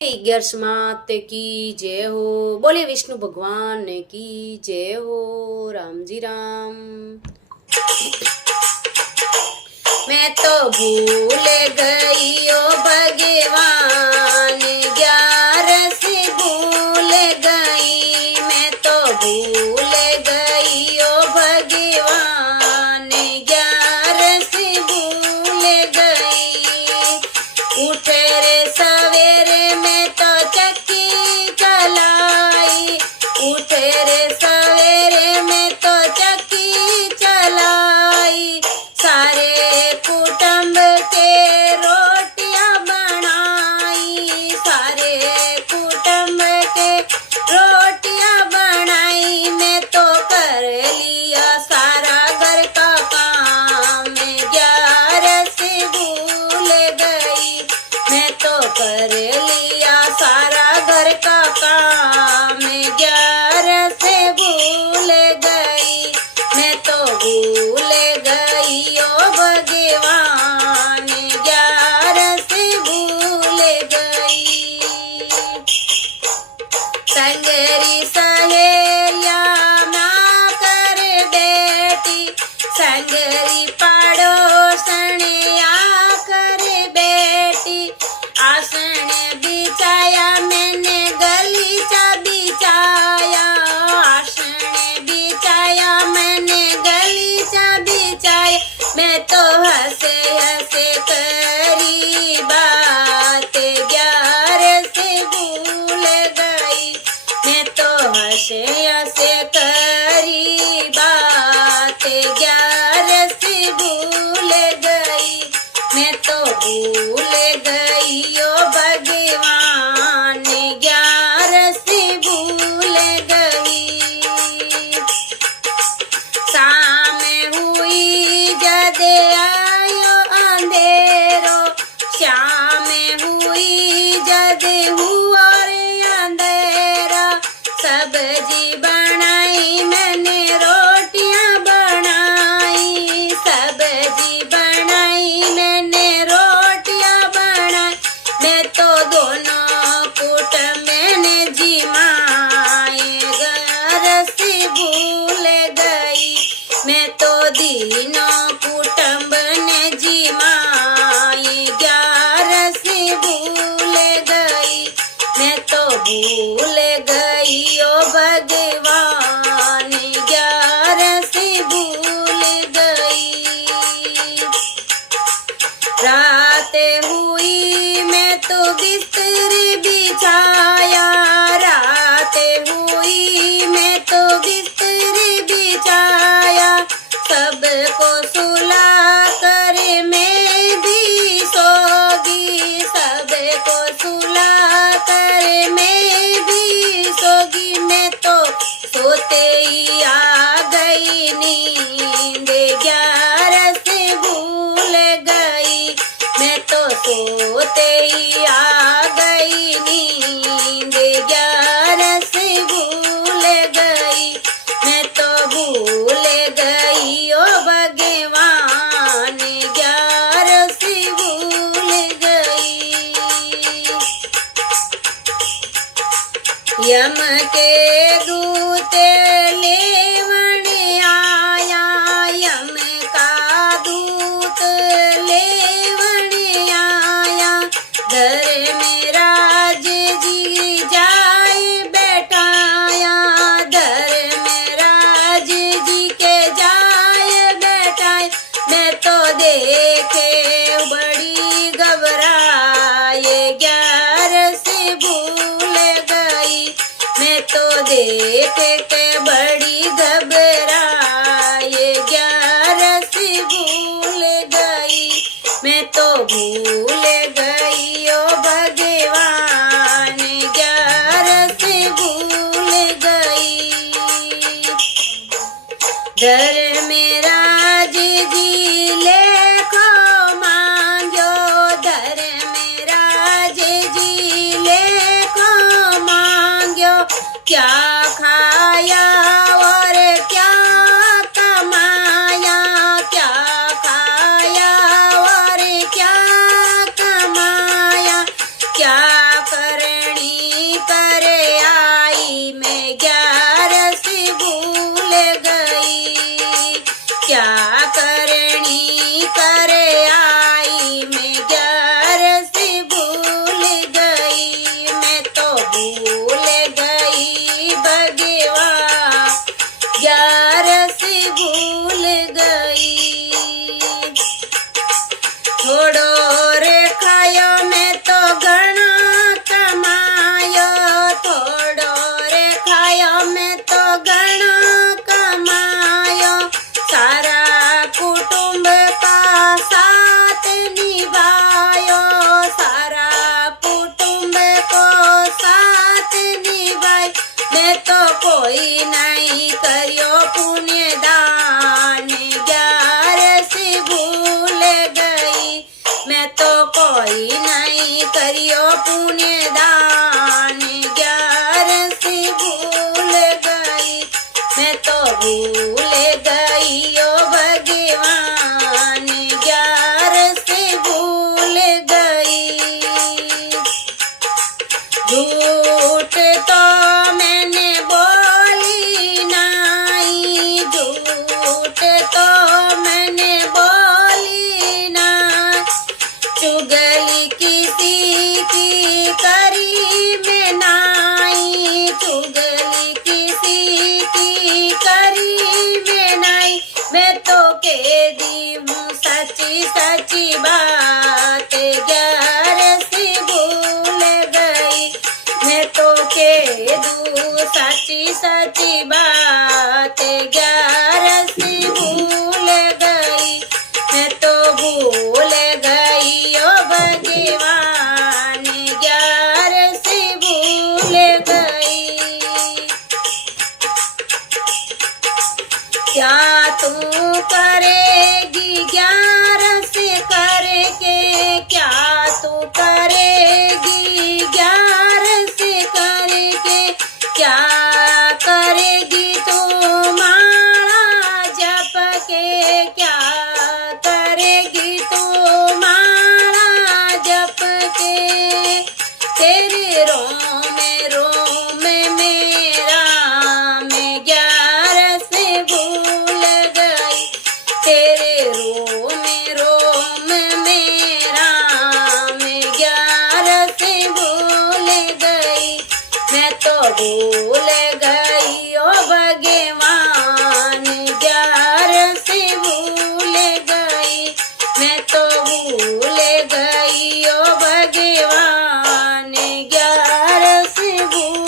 11 मात की जय हो। बोले विष्णु भगवान की जय हो। राम जी राम। मैं तो भूल गई ओ भगवान, 11 से भूल गई। मैं तो भूल गई ओ भगवान, 11 से भूल गई। उठे रे सवेरे में तो चक्की चलाई, उठे रे सवेरे में तो चक्की चलाई। सारे कुटुंब के रोटियां बनाई, सारे कुटुंब के रोटियां बनाई। मैं तो कर लिया सारा घर का काम, 11 से भूल गई। मैं तो कर लिया सारा घर का काम, 11 से भूल गई। मैं तो भूल गई ओ भगवान, 11 से भूल गई। संगरी सहेलिया माँ कर बेटी, संगरी पड़ोसनिया कर बेटी। आसन बिछाया मैंने गलीचा बिछाया, आसन बिछाया मैंने गलीचा बिछाया। मैं तो हंसे हंसे करी बात, 11 से भूल गई। मैं तो हंसे हंसे करी बात, 11 से भूल गई। मैं तो भूल गई ओ भगवान, 11 से भूल गई। शाम हुई जद आयो अंधेरो, शाम हुई जद हुआ रे अंधेरा। सब्जी बनाई मैंने रोटियां बनाई, सब्जी बनाई मैंने रोटियां बनाई। मैं तो दोनों कुट मैंने जिमाए, 11 से भूल गई। मैं तो तीनों कुटुंब ने जिमाए, 11 से भूल गई। मैं तो भूल गई ओ भगवान, 11 से भूल गई। रात हुई मैं तो बिस्तर बिछाया, रात हुई मैं तो बिस्तर बिछाया। सबको सुला कर मैं भी सोगी, सबको सुला कर मैं भी सोगी। मैं तो सोते ही आ गई नींद, 11 से भूल गई। मैं तो सोते ही आ गई नींद, 11 से भूल गई। मैं तो भूल गई ओ भगवान, 11 से भूल गई। यम के दूत लेवन आया, यम का दूत लेवन आया। घर में राज जी जाए बैठाया, घर में राज जी के जाए बैठाए। मैं तो देखे बड़ी घबराए, 11 से भूल गई। मैं तो देख के बड़ी घबराए, 11 से भूल गई। मैं तो भूल गई ओ भगवान, 11 से भूल गई। घर में राज जी लेखो मांगो, घर में राज जी लेखो मांगो। क्या खाया और क्या बात निभाई। मैं तो कोई नहीं करियो पुण्य दान, 11 भूल गई। मैं तो कोई नहीं करियो पुण्य दान, 11 भूल गई। मैं तो भूल गई ओ भगवान, 11 भूल गई। झूठ तो मैंने बोली नहीं, झूठ तो मैंने बोली ना। चुगली किसी की करी मैं नाई, चुगली किसी की करी मैं नाई। मैं तो कह दी हूँ सच्ची सच्ची बात, 11 भूल गई। मैं तो कह दूँ सच्ची सच्ची बात, 11 भूल गई। मैं तो भूल गई ओ भगवान, 11 भूल गई। क्या तू करेगी 11 करके, क्या तू करेगी 11 करके। क्या करेगी तू माला जप के, क्या करेगी तू माला जप के। तेरे रोम मेरा मैं 11 भूल गई। तेरे रोम मेरा मैं 11 भूल गई। मैं तो भूल गई ओ भगवान, 11 भूल गई। मैं तो भूल गई ओ भगवान, 11 भूल